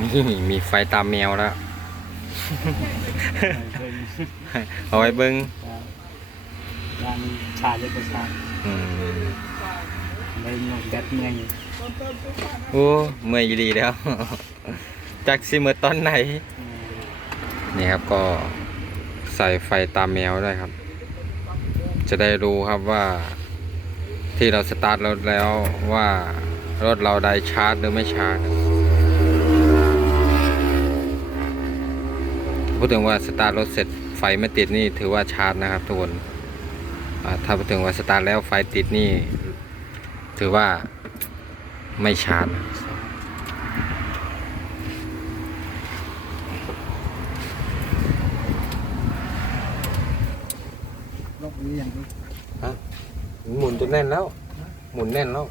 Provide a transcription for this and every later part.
นี่มีไฟตามแมวแล้วเบิ่งเอาไว้เบิ้งครับร้านชาเลยก็ชาอืมเลยนกแบตไงโอ้เมื่อยอยู่ดีแล้วจักสิเมื่อตอนไหนอืมนี่ครับก็ใส่ไฟตามแมวด้วยครับ จะได้รู้ครับว่า ที่เราสตาร์ทรถแล้วว่ารถเราได้ชาร์จหรือไม่ชาร์จ ดถึงว่าสตาร์ทรถเสร็จไฟไม่ติดนี่ถือว่าชาร์จนะครับทุกคนถ้าพูดถึงว่าสตาร์ทแล้วไฟติดนี่ ถือว่าไม่ชาร์จนะลบนี้อย่างนี้หมุนจนแน่นแล้ว หมุนแน่นแล้ว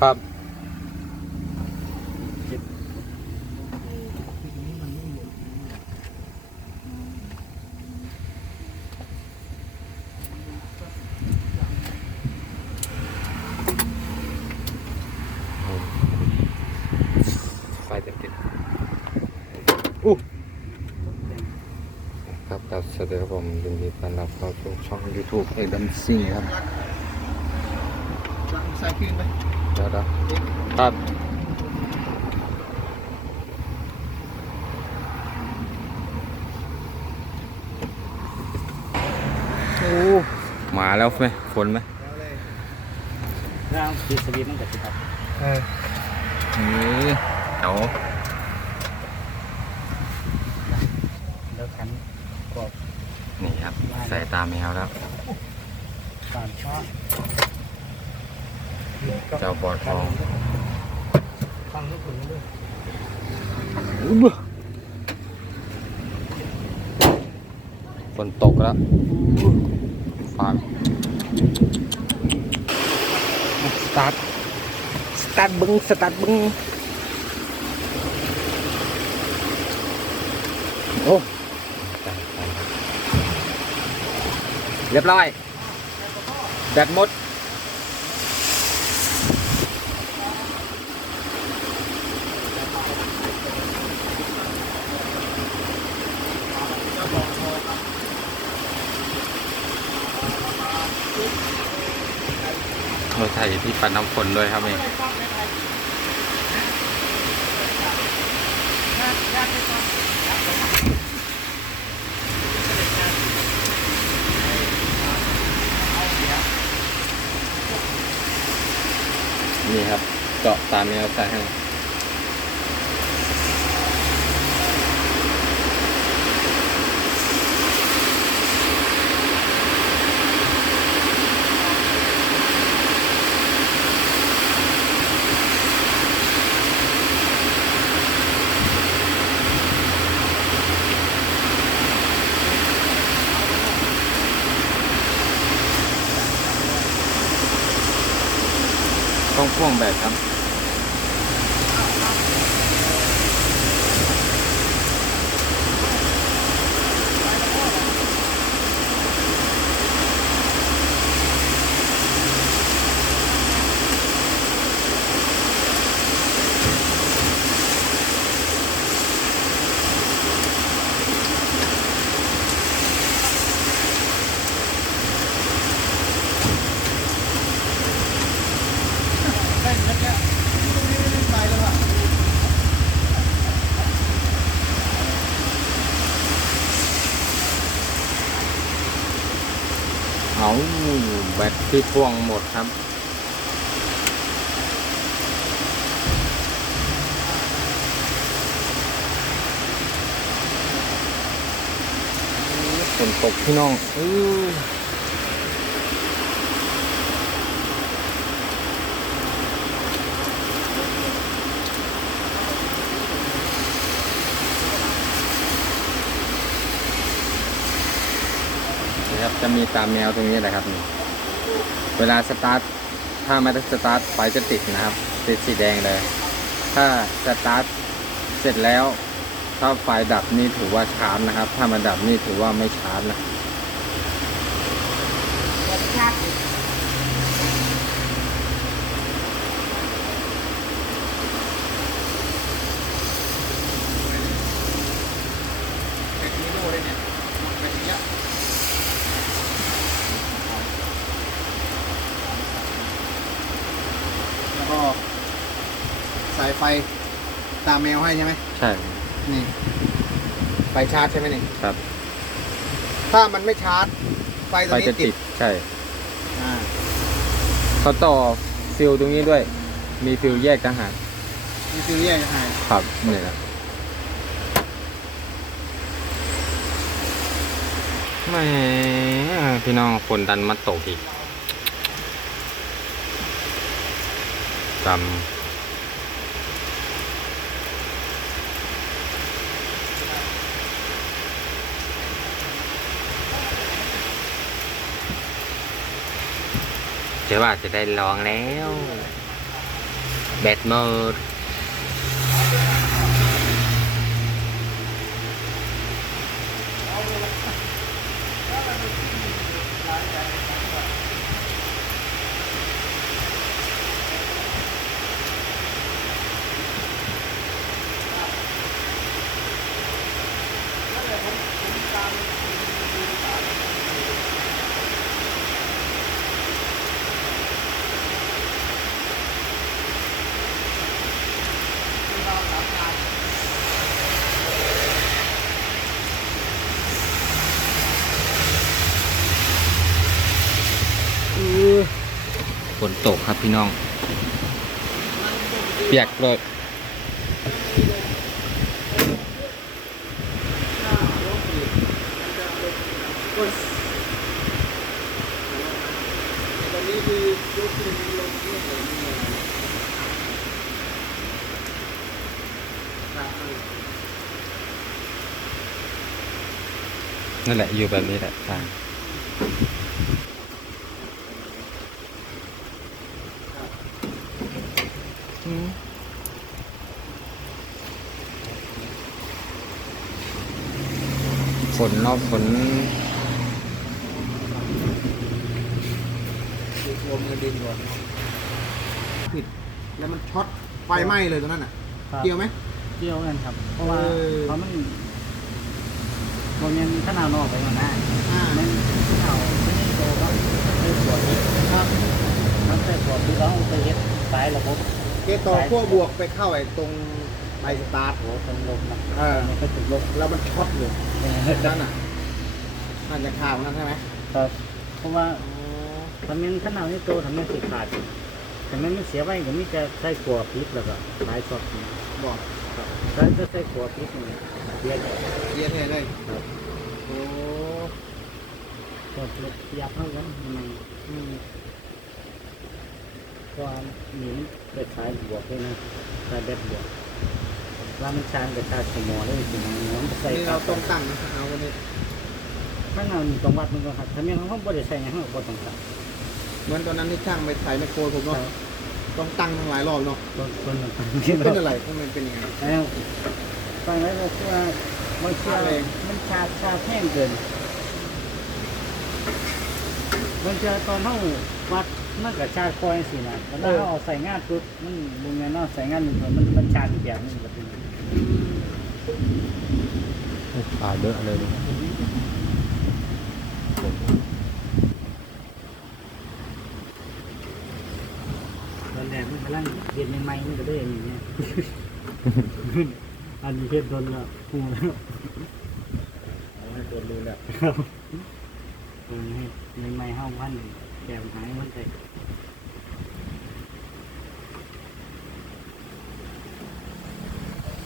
ครับ เจ็บคลิกนี้มันไม่หมด ไฟ เต็มติดอู้ครับครับสวัสดีครับผมยินดีต้อนรับเข้าสู่ช่อง YouTube เอกดัมซิ่งครับลังใส่ขึ้นไปเดี๋ยวนะครับโอ้มาแล้วไหมฝนไหมร่างปิดสวิตช์มันก็สิครับเออนี่ เอาแล้วขันกรอบนี่ครับ ใส่ตามแมวแล้วผ่านช่อเจ้าบอดทองฟังทุกคนด้วยฝนตกแล้วฟ้าสตาร์ทสตาร์ทบึงสตาร์ทบึง โอ้เรียบร้อยแบตหมดเราใส่ที่ปันน้ำฝนด้วยครับเอง นี่ครับ เจาะตามแนวใส่ให้ ต้องพ่วงแบบครับ ได้แล้วแกไปแล้วอะ เอา แบตที่พ่วงหมดครับ ฝนตกพี่น้อง อื้อนะครับ จะมีตามแนวตรงนี้แหละครับนี่เวลาสตาร์ทถ้าไม่ได้สตาร์ทไฟจะติดนะครับ ติดสีแดงเลย ถ้าสตาร์ทเสร็จแล้ว ถ้าไฟดับนี่ถือว่าชาร์จนะครับ ถ้ามันดับนี่ถือว่าไม่ชาร์จนะ ฟตามแมวให้ใช่ไหมใช่ นี่ไฟชาร์จใช่ไหมนี่ครับ ถ้ามันไม่ชาร์จ ไฟตัวไฟนี้จะติติดดใช่อ่าเขาต่อฟิลตรงนี้ด้วย มีฟิลแยกต่างหากนี่คือแยกยังไงครับนี่แหละแหม่พี่น้องฝนดันมาตกอีกกำ เจ๊ว่าจะได้ลองแล้ว แบตหมด พี่น้อง เปียกเลยนั่นแหละอยู่แบบนี้แหละใช่ฝ นเนอกฝนรวมเงินดินก่อนผิดแล้วมันช็อตไฟไหม้เลยตรงนั้นอะ เกี่ยวไหมเกี่ยวกันครับ เพราะว่าเออเพราะมันโมเมนขนาดนอกไปก่อนหน้าอ่ามันขนาดไม่ได้โตก็ไม่ปวดนี้ครับมันไปปวดที่เขาไปเฮ็ดสายระบบเกต่อขั้วบวกไปเข้าไอ้ตรง ไอสตาร์ทโหเป็นลมนะเออมันก็ถึงลมแล้วมันช็อตเลยเออนั่นอะน่าจะข่าวนั้นใช่ไหมครับเพราะว่าทำเป็นขนาดนี้โตทำเป็นสิขาดแต่มันไม่เสียไว้ก็มีแต่ใส่กลัวพิษแล้วก็สายสดนี่บอกครับใส่ใส่กลัวพิษนี่เย็นเยียนเลยเลยครับโอ้ก็อยากเท่ากันมันอืมก็มีมันเป็นสายบวกด้วยนะสายแบดบวก ว่ามันชาร์จกับชาร์จสมอเลยจริงๆมันใส่นี่เราต้องตั้งนะเอาวันนี้ข้างหน้ามีตรงวัดมันก็ครับถ้าไม่เขาบ่ได้ใส่หยังเขาก็ต้องตัดเหมือนตอนนั้นที่ช่างไปถ่ายไมโครผมเนาะต้องตั้งทั้งหลายรอบเนาะต้นต้นมันตั้งเป็นอะไรทำไมเป็นยังไงแล้วตั้งไว้ก็คือว่าบางทีชาร์จแรงมันชาร์จชาร์จแห้งเกินบางทีตอนเขาวัดมันก็ชาร์จคอยสินะแล้วถ้าเขาเอาใส่งานปุ๊บมันบุญแม่นเนาะใส่งานหนึ่งมันมันชาร์จอีกอย่างหนึงแบบนี้ ป่าเยอะเลยดิตอนแรกมันกำลังเรียนใหม่ๆมันก็ได้อย่างเงี้ยอันนี้เฮ็ดโดนแล้วพูดแล้วเอาให้ตัวรู้แล้วอืมให้ใหม่ๆห้าพันแก้ปัญหาให้มันได้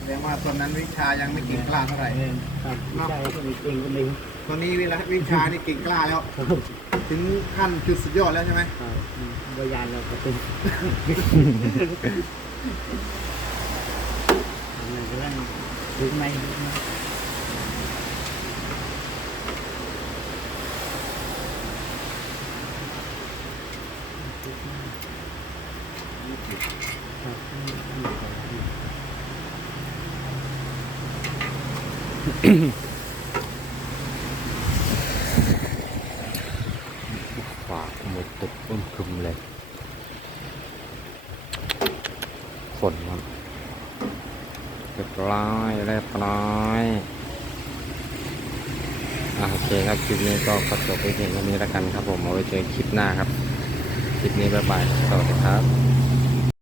แสดงว่าตอนนั้นวิชายังไม่เก่งกล้าเท่าไหร่เออครับไม่ใช่ก็มีเก่งก็มีตอนนี้เวลาวิชานี่เก่งกล้าแล้วครับถึงขั้นจุดสุดยอดแล้วใช่ไหมครับอืมบริยานเราก็เป็นอันนั้นก็ต้องถึงไหม ฝ่าหมดตกอึ้มครึมเลย ฝนครับเรียบร้อยเรียบร้อยโอเคครับ คลิปนี้ก็ขอจบไปเพียงเท่านี้แล้วกันครับผม เอาไว้เจอคลิปหน้าครับ คลิปนี้บ๊ายบาย สวัสดีครับ